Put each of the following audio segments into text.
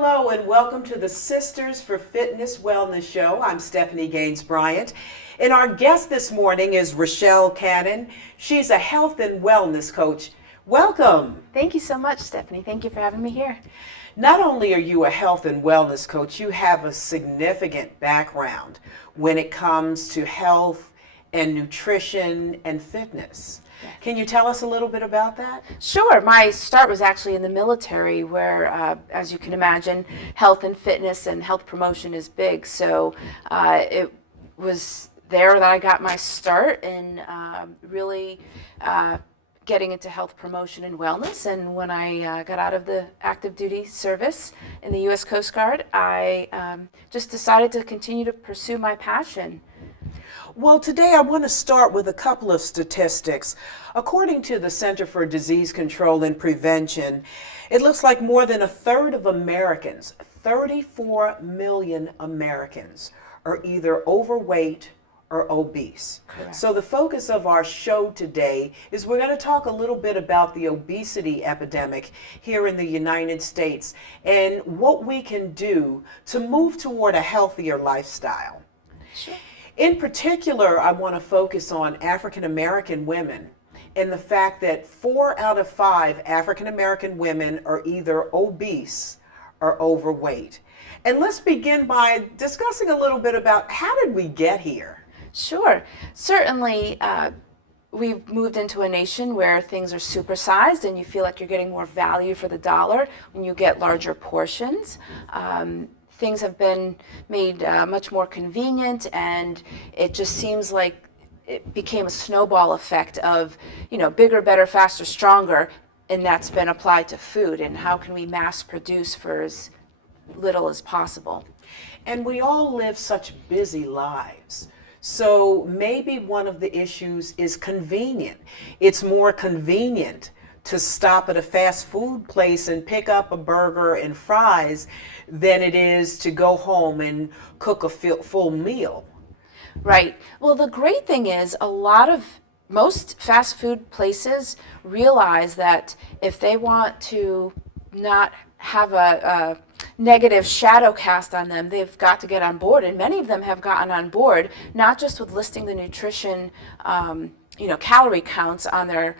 Hello and welcome to the Sisters for Fitness Wellness Show. I'm Stephanie Gaines-Bryant, and our guest this morning is Rachelle Cannon. She's a health and wellness coach. Welcome. Thank you so much, Stephanie. Thank you for having me here. Not only are you a health and wellness coach, you have a significant background when it comes to health and nutrition and fitness. Yes. Can you tell us a little bit about that? Sure. My start was actually in the military where, as you can imagine, health and fitness and health promotion is big. So it was there that I got my start in really getting into health promotion and wellness. And when I got out of the active duty service in the U.S. Coast Guard, I just decided to continue to pursue my passion. Well, today I want to start with a couple of statistics. According to the Center for Disease Control and Prevention, it looks like more than a third of Americans, 34 million Americans, are either overweight or obese. Correct. So the focus of our show today is we're going to talk a little bit about the obesity epidemic here in the United States and what we can do to move toward a healthier lifestyle. Sure. In particular, I want to focus on African American women and the fact that 4 out of 5 African American women are either obese or overweight. And let's begin by discussing a little bit about how did we get here? Sure. Certainly, we've moved into a nation where things are supersized and you feel like you're getting more value for the dollar when you get larger portions. Things have been made much more convenient, and it just seems like it became a snowball effect of, bigger, better, faster, stronger, and that's been applied to food. And how can we mass produce for as little as possible? And we all live such busy lives. So maybe one of the issues is convenient. It's more convenient to stop at a fast food place and pick up a burger and fries than it is to go home and cook a full meal. Right. Well, the great thing is most fast food places realize that if they want to not have a negative shadow cast on them, they've got to get on board, and many of them have gotten on board, not just with listing the nutrition calorie counts on their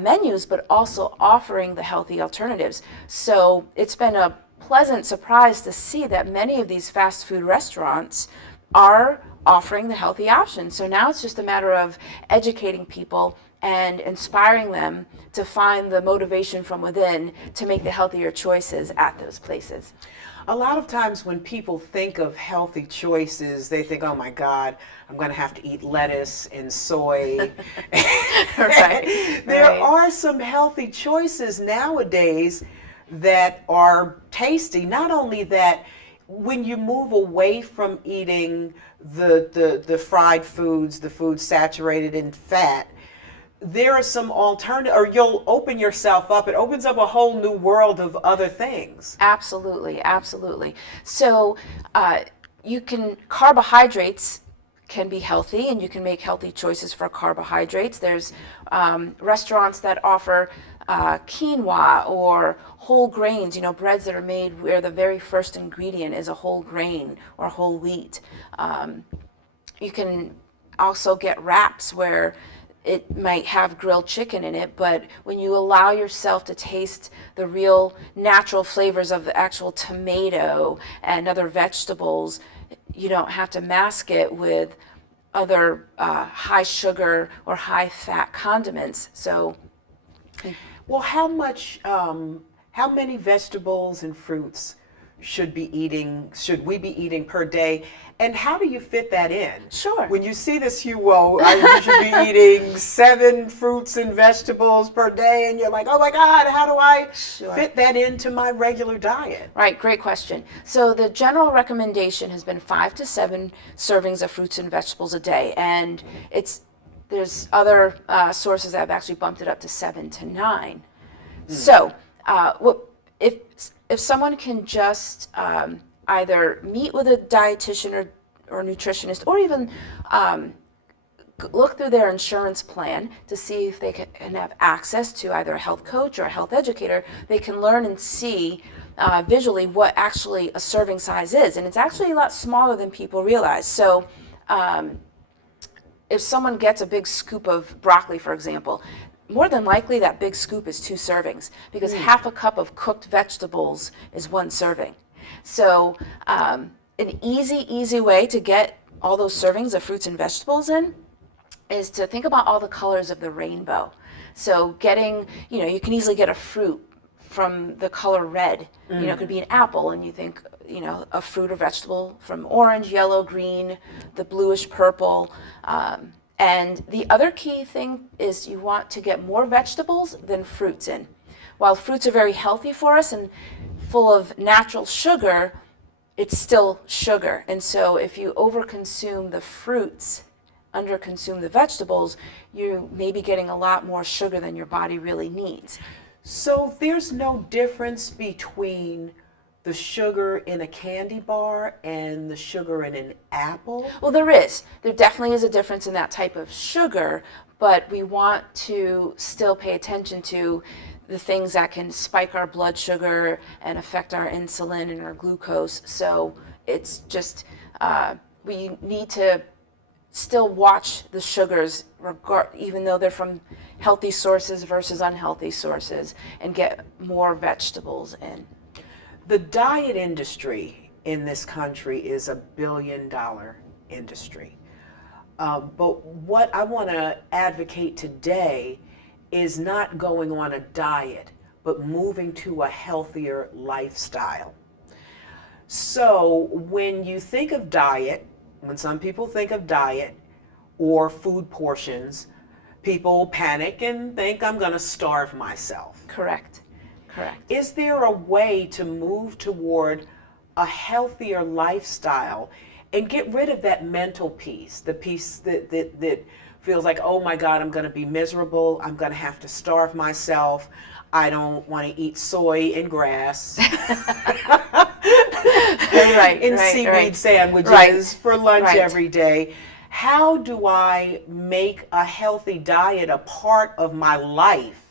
menus, but also offering the healthy alternatives. So it's been a pleasant surprise to see that many of these fast food restaurants are offering the healthy options. So now it's just a matter of educating people and inspiring them to find the motivation from within to make the healthier choices at those places. A lot of times when people think of healthy choices, they think, oh my God, I'm going to have to eat lettuce and soy. Right. There are some healthy choices nowadays that are tasty. Not only that, when you move away from eating the fried foods, the foods saturated in fat, there are some alternative, or you'll open yourself up. It opens up a whole new world of other things. Absolutely, absolutely. So carbohydrates can be healthy, and you can make healthy choices for carbohydrates. There's restaurants that offer quinoa or whole grains, breads that are made where the very first ingredient is a whole grain or whole wheat. You can also get wraps where it might have grilled chicken in it, but when you allow yourself to taste the real natural flavors of the actual tomato and other vegetables, you don't have to mask it with other high sugar or high fat condiments. So, well, how many vegetables and fruits should we be eating per day, and how do you fit that in? Sure. When you see this, you should be eating 7 fruits and vegetables per day, and you're like, oh my God, how do I fit that into my regular diet? Right, great question. So the general recommendation has been 5 to 7 servings of fruits and vegetables a day, and there's other sources that have actually bumped it up to 7 to 9. So if someone can just either meet with a dietitian or nutritionist, or even look through their insurance plan to see if they can have access to either a health coach or a health educator, they can learn and see visually what actually a serving size is. And it's actually a lot smaller than people realize. So if someone gets a big scoop of broccoli, for example, more than likely that big scoop is 2 servings, because half a cup of cooked vegetables is 1 serving. So an easy way to get all those servings of fruits and vegetables in is to think about all the colors of the rainbow. So getting, you can easily get a fruit from the color red. It could be an apple, and you think, a fruit or vegetable from orange, yellow, green, the bluish purple. And the other key thing is you want to get more vegetables than fruits in. While fruits are very healthy for us and full of natural sugar, it's still sugar. And so if you overconsume the fruits, underconsume the vegetables, you may be getting a lot more sugar than your body really needs. So there's no difference between the sugar in a candy bar and the sugar in an apple? Well, there is. There definitely is a difference in that type of sugar, but we want to still pay attention to the things that can spike our blood sugar and affect our insulin and our glucose. So it's just, we need to still watch the sugars, even though they're from healthy sources versus unhealthy sources, and get more vegetables in. The diet industry in this country is $1 billion industry. But what I want to advocate today is not going on a diet, but moving to a healthier lifestyle. So when you think of diet, when some people think of diet or food portions, people panic and think, I'm going to starve myself. Correct. Is there a way to move toward a healthier lifestyle and get rid of that mental piece, the piece that feels like, oh my God, I'm going to be miserable, I'm going to have to starve myself, I don't want to eat soy and grass and seaweed sandwiches for lunch every day? How do I make a healthy diet a part of my life,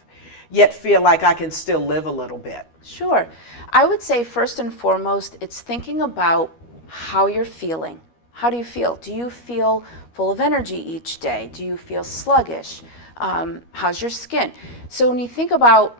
yet feel like I can still live a little bit? Sure. I would say first and foremost, it's thinking about how you're feeling. How do you feel? Do you feel full of energy each day? Do you feel sluggish? How's your skin? So when you think about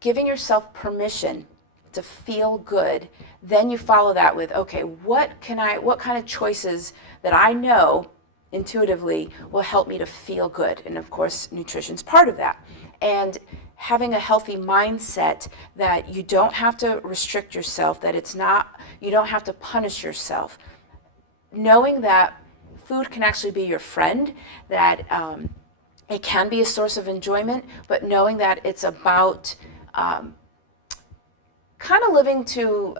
giving yourself permission to feel good, then you follow that with, okay, what kind of choices that I know intuitively will help me to feel good? And of course, nutrition's part of that. And having a healthy mindset that you don't have to restrict yourself, that you don't have to punish yourself. Knowing that food can actually be your friend, that it can be a source of enjoyment, but knowing that it's about kind of living to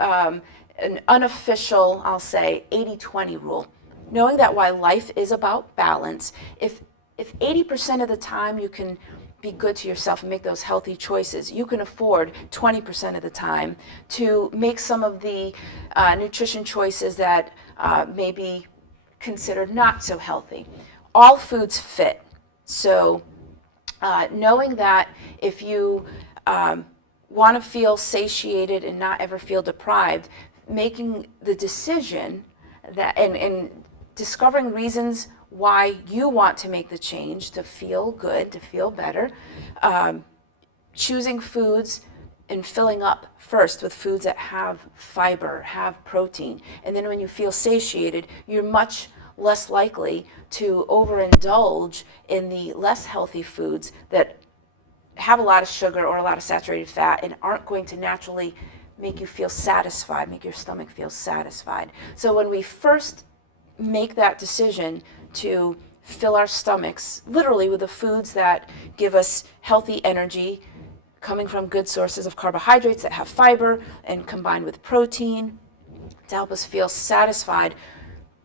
an unofficial, I'll say, 80-20 rule. Knowing that while life is about balance, if 80% of the time you can be good to yourself and make those healthy choices, you can afford 20% of the time to make some of the nutrition choices that may be considered not so healthy. All foods fit. So knowing that if you want to feel satiated and not ever feel deprived, making the decision that and discovering reasons why you want to make the change to feel good, to feel better, choosing foods and filling up first with foods that have fiber, have protein. And then when you feel satiated, you're much less likely to overindulge in the less healthy foods that have a lot of sugar or a lot of saturated fat and aren't going to naturally make you feel satisfied, make your stomach feel satisfied. So when we first make that decision to fill our stomachs literally with the foods that give us healthy energy, coming from good sources of carbohydrates that have fiber and combined with protein to help us feel satisfied,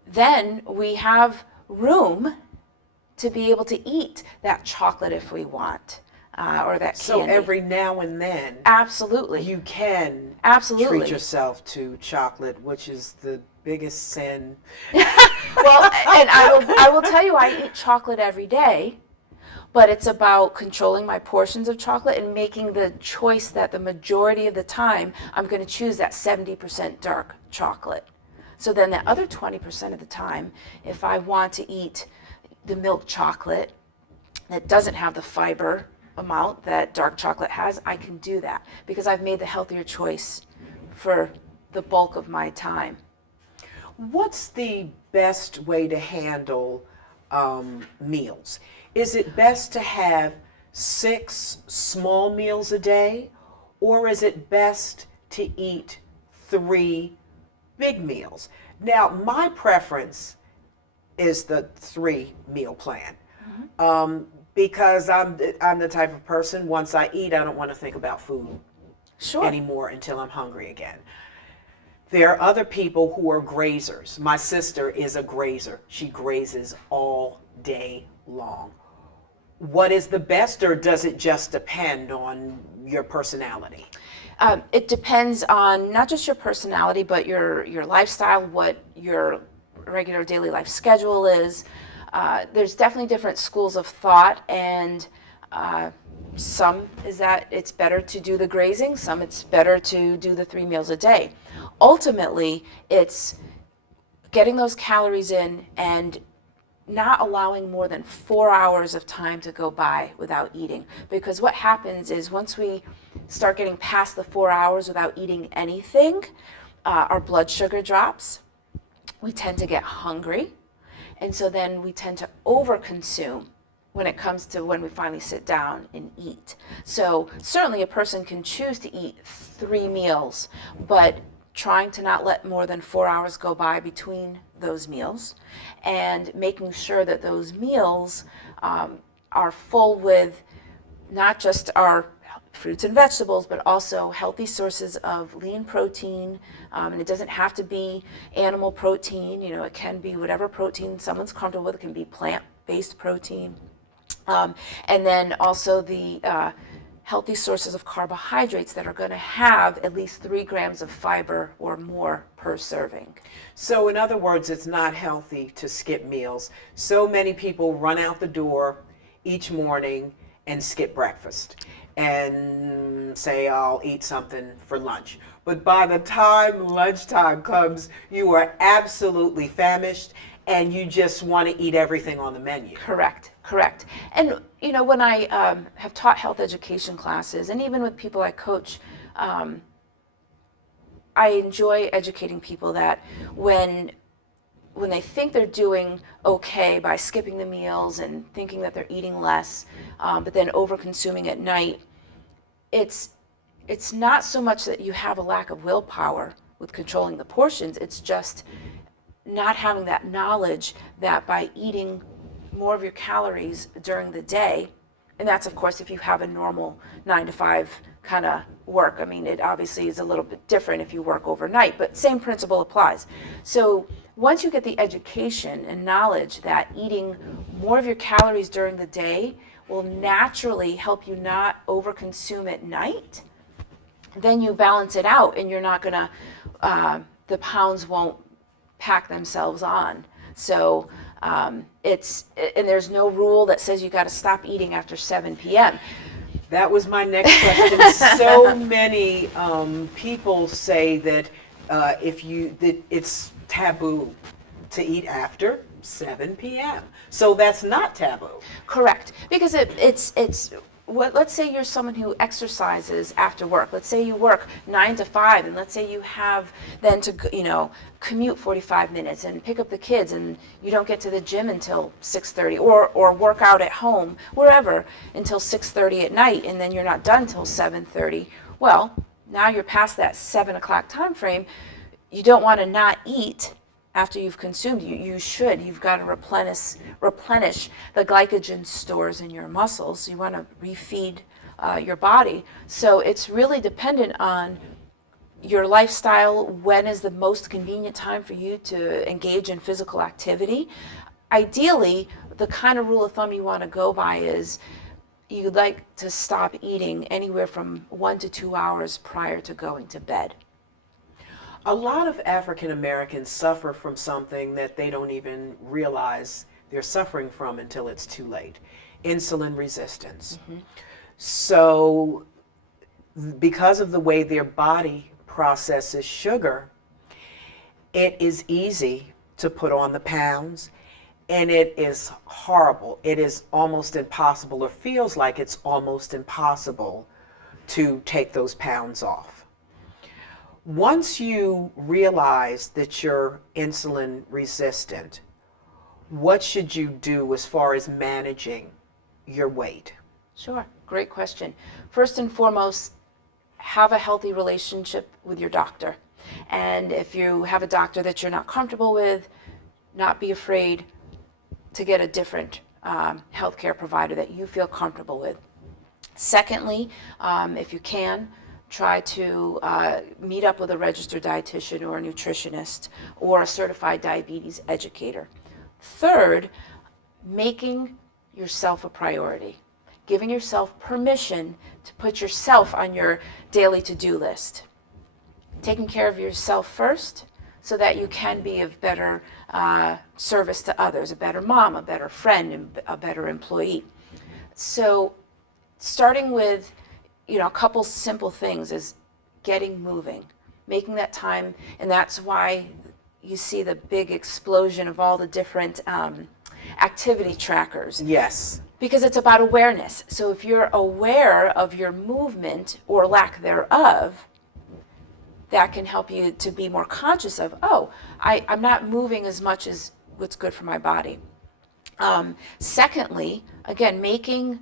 then we have room to be able to eat that chocolate if we want, or that candy. So every now and then, absolutely, you can treat yourself to chocolate, which is the biggest sin. Well, and I will tell you, I eat chocolate every day, but it's about controlling my portions of chocolate and making the choice that the majority of the time I'm going to choose that 70% dark chocolate. So then the other 20% of the time, if I want to eat the milk chocolate that doesn't have the fiber amount that dark chocolate has, I can do that because I've made the healthier choice for the bulk of my time. What's the best way to handle meals? Is it best to have 6 small meals a day, or is it best to eat 3 big meals? Now, my preference is the 3 meal plan. Because I'm the type of person, once I eat, I don't want to think about food anymore until I'm hungry again. There are other people who are grazers. My sister is a grazer. She grazes all day long. What is the best, or does it just depend on your personality? It depends on not just your personality, but your lifestyle, what your regular daily life schedule is. There's definitely different schools of thought, and some is that it's better to do the grazing, some it's better to do the 3 meals a day. Ultimately, it's getting those calories in and not allowing more than 4 hours of time to go by without eating. Because what happens is once we start getting past the 4 hours without eating anything, our blood sugar drops, we tend to get hungry, and so then we tend to overconsume when it comes to when we finally sit down and eat. So certainly a person can choose to eat 3 meals, but trying to not let more than 4 hours go by between those meals, and making sure that those meals are full with not just our fruits and vegetables, but also healthy sources of lean protein. And it doesn't have to be animal protein. You know, it can be whatever protein someone's comfortable with. It can be plant-based protein. And then also the healthy sources of carbohydrates that are going to have at least 3 grams of fiber or more per serving. So in other words, it's not healthy to skip meals. So many people run out the door each morning and skip breakfast and say, I'll eat something for lunch. But by the time lunchtime comes, you are absolutely famished and you just want to eat everything on the menu. Correct. And, you know, when I have taught health education classes, and even with people I coach, I enjoy educating people that when they think they're doing okay by skipping the meals and thinking that they're eating less, but then over-consuming at night, it's not so much that you have a lack of willpower with controlling the portions, it's just not having that knowledge that by eating more of your calories during the day, and that's of course if you have a normal 9 to 5 kind of work. I mean, it obviously is a little bit different if you work overnight, but same principle applies. So once you get the education and knowledge that eating more of your calories during the day will naturally help you not overconsume at night, then you balance it out and you're not gonna, the pounds won't pack themselves on. So and there's no rule that says you got to stop eating after 7 p.m. That was my next question. So many people say that that it's taboo to eat after 7 p.m. So that's not taboo. Correct, because it's let's say you're someone who exercises after work. Let's say you work 9 to 5, and let's say you have then to commute 45 minutes and pick up the kids, and you don't get to the gym until 6:30, or work out at home wherever until 6:30 at night, and then you're not done until 7:30. Well, now you're past that 7 o'clock time frame. You don't want to not eat after you've consumed. You've got to replenish the glycogen stores in your muscles. You want to refeed your body. So it's really dependent on your lifestyle. When is the most convenient time for you to engage in physical activity? Ideally, the kind of rule of thumb you want to go by is you'd like to stop eating anywhere from 1 to 2 hours prior to going to bed. A lot of African Americans suffer from something that they don't even realize they're suffering from until it's too late. insulin resistance. So because of the way their body processes sugar, it is easy to put on the pounds, and it is horrible. It is almost impossible, or feels like it's almost impossible to take those pounds off. Once you realize that you're insulin resistant, what should you do as far as managing your weight? Sure, great question. First and foremost, have a healthy relationship with your doctor. And if you have a doctor that you're not comfortable with, not be afraid to get a different healthcare provider that you feel comfortable with. Secondly, if you can, try to meet up with a registered dietitian or a nutritionist or a certified diabetes educator. Third, making yourself a priority. Giving yourself permission to put yourself on your daily to-do list. Taking care of yourself first so that you can be of better service to others, a better mom, a better friend, and a better employee. So starting with, a couple simple things is getting moving, making that time, and that's why you see the big explosion of all the different activity trackers. Yes. Because it's about awareness. So if you're aware of your movement or lack thereof, that can help you to be more conscious of, I'm not moving as much as what's good for my body. Secondly, again, making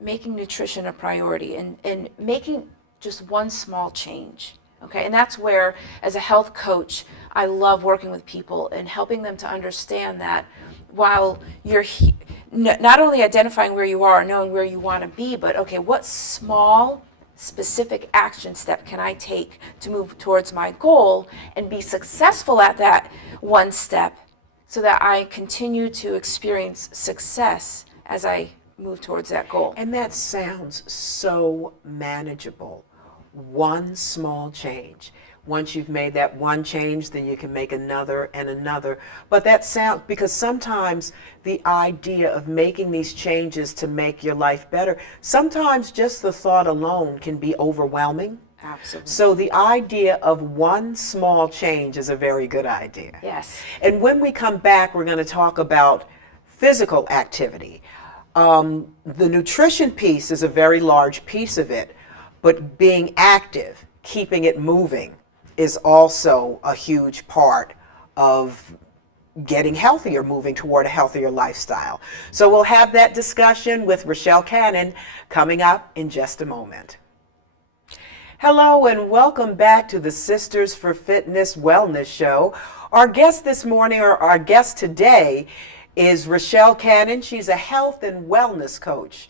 nutrition a priority and making just one small change. Okay, and that's where, as a health coach, I love working with people and helping them to understand that while you're not only identifying where you are and knowing where you want to be, but okay, what small, specific action step can I take to move towards my goal and be successful at that one step so that I continue to experience success as I move towards that goal. And that sounds so manageable. One small change. Once you've made that one change, then you can make another and another. But that sounds, because sometimes the idea of making these changes to make your life better, sometimes just the thought alone can be overwhelming. Absolutely. So the idea of one small change is a very good idea. Yes. And when we come back, we're going to talk about physical activity. The nutrition piece is a very large piece of it, but being active, keeping it moving, is also a huge part of getting healthier, moving toward a healthier lifestyle. So we'll have that discussion with Rachelle Cannon coming up in just a moment. Hello and welcome back to the Sisters for Fitness Wellness Show. Our guest this morning, or our guest today, is Rachelle Cannon. She's a health and wellness coach.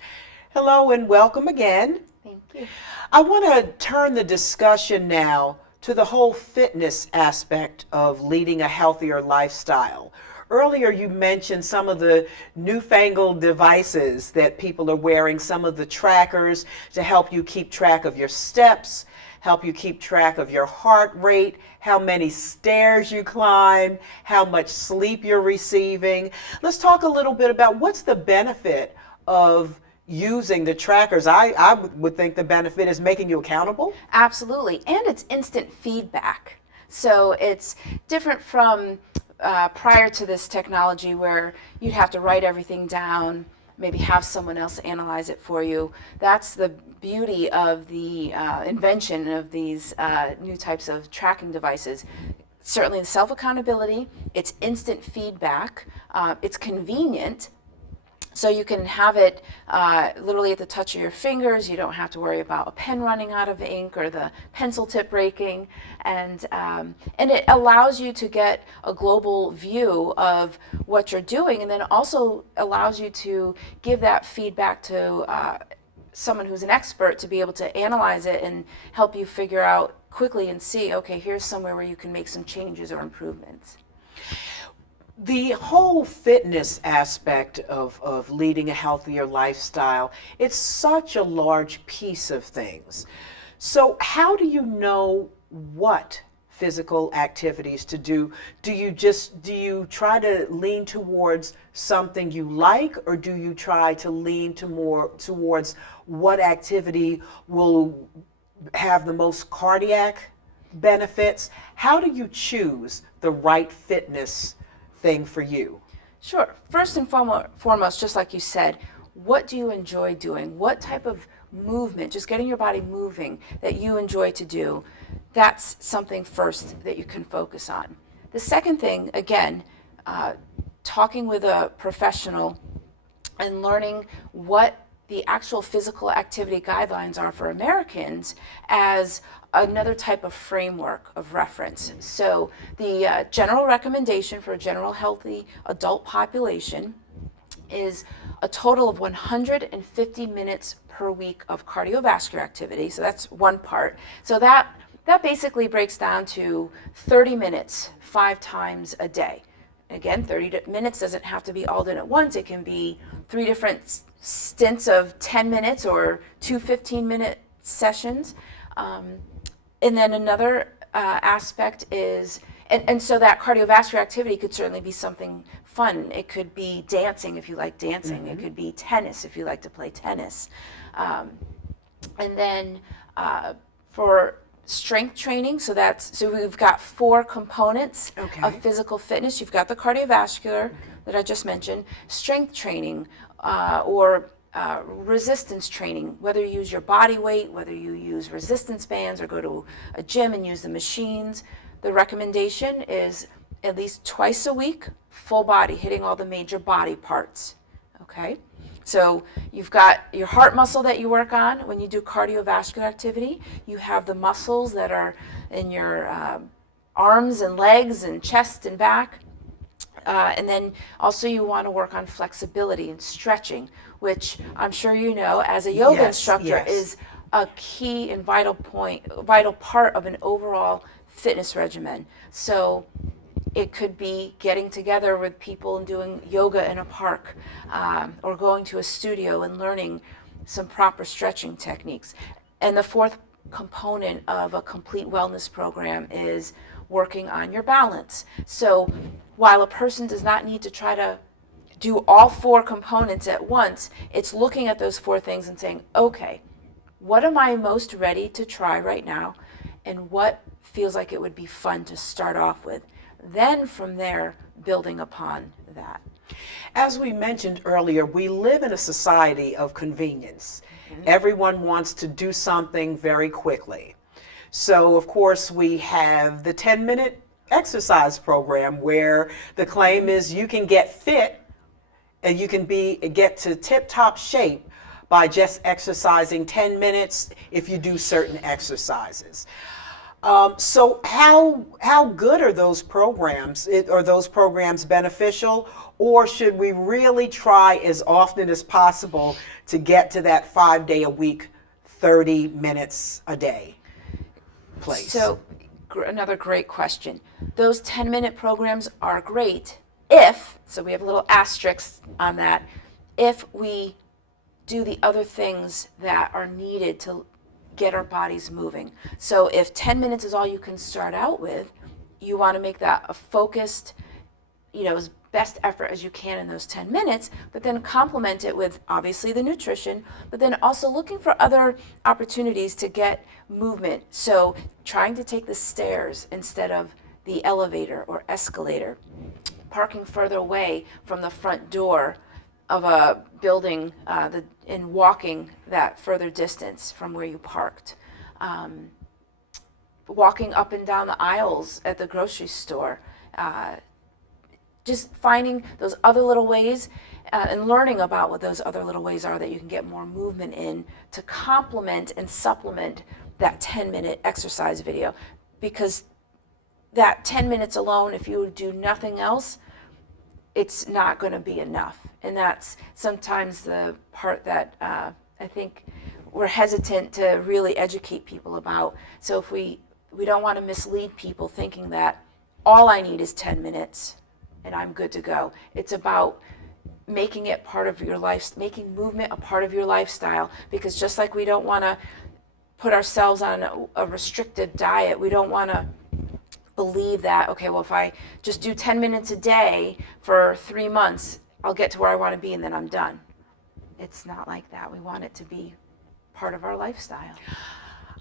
Hello and welcome again. Thank you. I want to turn the discussion now to the whole fitness aspect of leading a healthier lifestyle. Earlier you mentioned some of the newfangled devices that people are wearing, some of the trackers to help you keep track of your steps, help you keep track of your heart rate, how many stairs you climb, how much sleep you're receiving. Let's talk a little bit about what's the benefit of using the trackers. I would think the benefit is making you accountable. Absolutely, and it's instant feedback. So it's different from prior to this technology where you'd have to write everything down, maybe have someone else analyze it for you. That's the beauty of the invention of these new types of tracking devices. Certainly the self-accountability, it's instant feedback, it's convenient. So you can have it literally at the touch of your fingers. You don't have to worry about a pen running out of ink or the pencil tip breaking. And it allows you to get a global view of what you're doing, and then also allows you to give that feedback to someone who's an expert to be able to analyze it and help you figure out quickly and see, okay, here's somewhere where you can make some changes or improvements. The whole fitness aspect of leading a healthier lifestyle, it's such a large piece of things. So how do you know what physical activities to do, do you try to lean towards something you like, or do you try to lean to more towards what activity will have the most cardiac benefits? How do you choose the right fitness thing for you? Sure. First and foremost, just like you said, what do you enjoy doing? What type of movement, just getting your body moving, that you enjoy to do? That's something first that you can focus on. The second thing, again, talking with a professional and learning what the actual physical activity guidelines are for Americans as another type of framework of reference. So the general recommendation for a general healthy adult population is a total of 150 minutes per week of cardiovascular activity. So that's one part. So that basically breaks down to 30 minutes 5 times a day. Again, 30 minutes doesn't have to be all done at once. It can be 3 different stints of 10 minutes or 2 15-minute sessions. And then another aspect is, and so that cardiovascular activity could certainly be something fun. It could be dancing if you like dancing. Mm-hmm. It could be tennis if you like to play tennis. And then for strength training, so we've got 4 components of physical fitness. You've got the cardiovascular that I just mentioned, strength training, or resistance training, whether you use your body weight, whether you use resistance bands or go to a gym and use the machines. The recommendation is at least twice a week, full body, hitting all the major body parts. Okay? So you've got your heart muscle that you work on when you do cardiovascular activity. You have the muscles that are in your arms and legs and chest and back. And then also you want to work on flexibility and stretching, which I'm sure you know as a yoga instructor is a key and vital part of an overall fitness regimen. So it could be getting together with people and doing yoga in a park, or going to a studio and learning some proper stretching techniques. And the 4th component of a complete wellness program is working on your balance. So while a person does not need to try to do all 4 components at once, it's looking at those 4 things and saying, okay, what am I most ready to try right now? And what feels like it would be fun to start off with? Then from there, building upon that. As we mentioned earlier, we live in a society of convenience. Mm-hmm. Everyone wants to do something very quickly. So, of course, we have the 10-minute exercise program where the claim is you can get fit and you can get to tip-top shape by just exercising 10 minutes if you do certain exercises. So how good are those programs? Are those programs beneficial, or should we really try as often as possible to get to that 5-day-a-week, 30 minutes a day place? So another great question. Those 10-minute programs are great if, so we have a little asterisk on that, if we do the other things that are needed to get our bodies moving. So if 10 minutes is all you can start out with, you want to make that a focused, as best effort as you can in those 10 minutes, but then complement it with obviously the nutrition, but then also looking for other opportunities to get movement. So trying to take the stairs instead of the elevator or escalator, parking further away from the front door of a building and walking that further distance from where you parked. Walking up and down the aisles at the grocery store. Just finding those other little ways and learning about what those other little ways are that you can get more movement in to complement and supplement that 10-minute exercise video. Because that 10 minutes alone, if you do nothing else, it's not going to be enough. And that's sometimes the part that I think we're hesitant to really educate people about. So if we don't want to mislead people thinking that all I need is 10 minutes and I'm good to go. It's about making it part of your life, making movement a part of your lifestyle, because just like we don't want to put ourselves on a restrictive diet, we don't want to believe that, okay, well, if I just do 10 minutes a day for 3 months, I'll get to where I want to be and then I'm done. It's not like that. We want it to be part of our lifestyle.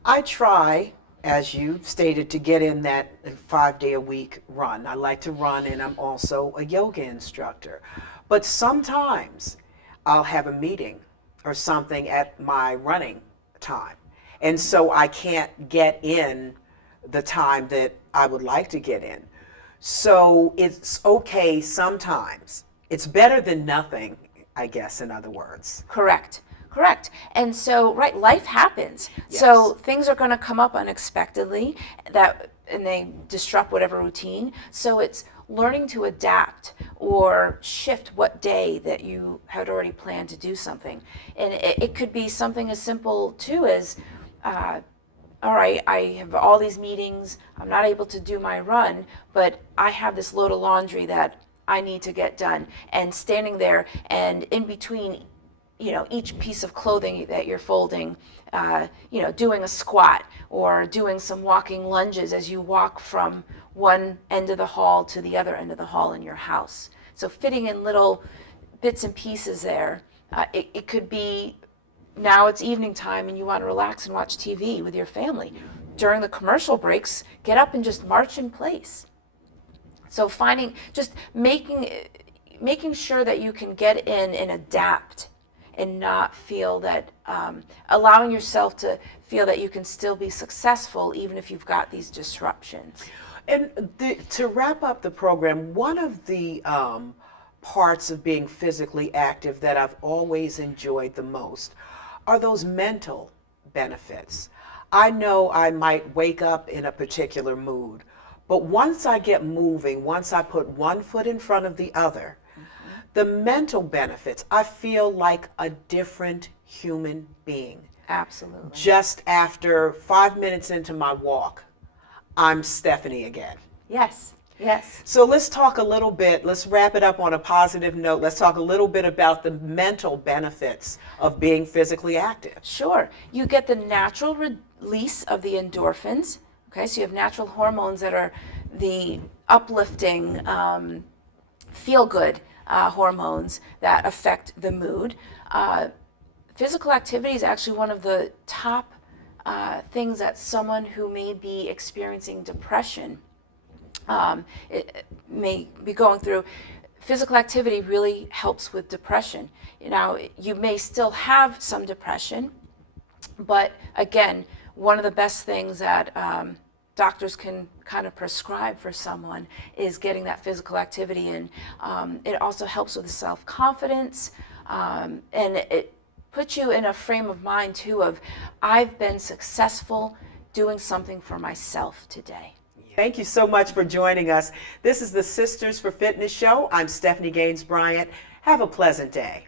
I try, as you stated, to get in that 5-day-a-week run. I like to run, and I'm also a yoga instructor. But sometimes I'll have a meeting or something at my running time. And so I can't get in the time that I would like to get in. So it's okay sometimes. It's better than nothing, I guess, in other words. Correct. Correct. And so, right, life happens. Yes. So things are going to come up unexpectedly and they disrupt whatever routine. So it's learning to adapt or shift what day that you had already planned to do something. And it could be something as simple too as, all right, I have all these meetings, I'm not able to do my run, but I have this load of laundry that I need to get done. And standing there and in between, each piece of clothing that you're folding, doing a squat or doing some walking lunges as you walk from one end of the hall to the other end of the hall in your house. So fitting in little bits and pieces there. It could be now it's evening time and you want to relax and watch TV with your family. During the commercial breaks, get up and just march in place. So making sure that you can get in and adapt and not feel that, allowing yourself to feel that you can still be successful even if you've got these disruptions. And to wrap up the program, one of the parts of being physically active that I've always enjoyed the most are those mental benefits. I know I might wake up in a particular mood, but once I get moving, once I put one foot in front of the other, the mental benefits, I feel like a different human being. Absolutely. Just after 5 minutes into my walk, I'm Stephanie again. Yes, yes. So let's talk a little bit, let's wrap it up on a positive note. Let's talk a little bit about the mental benefits of being physically active. Sure. You get the natural release of the endorphins. Okay, so you have natural hormones that are the uplifting, feel-good hormones that affect the mood. Physical activity is actually one of the top things that someone who may be experiencing depression it may be going through. Physical activity really helps with depression. Now, you may still have some depression, but again, one of the best things that doctors can kind of prescribe for someone is getting that physical activity in. It also helps with self-confidence, and it puts you in a frame of mind too of, I've been successful doing something for myself today. Thank you so much for joining us. This is the Sisters for Fitness show. I'm Stephanie Gaines-Bryant. Have a pleasant day.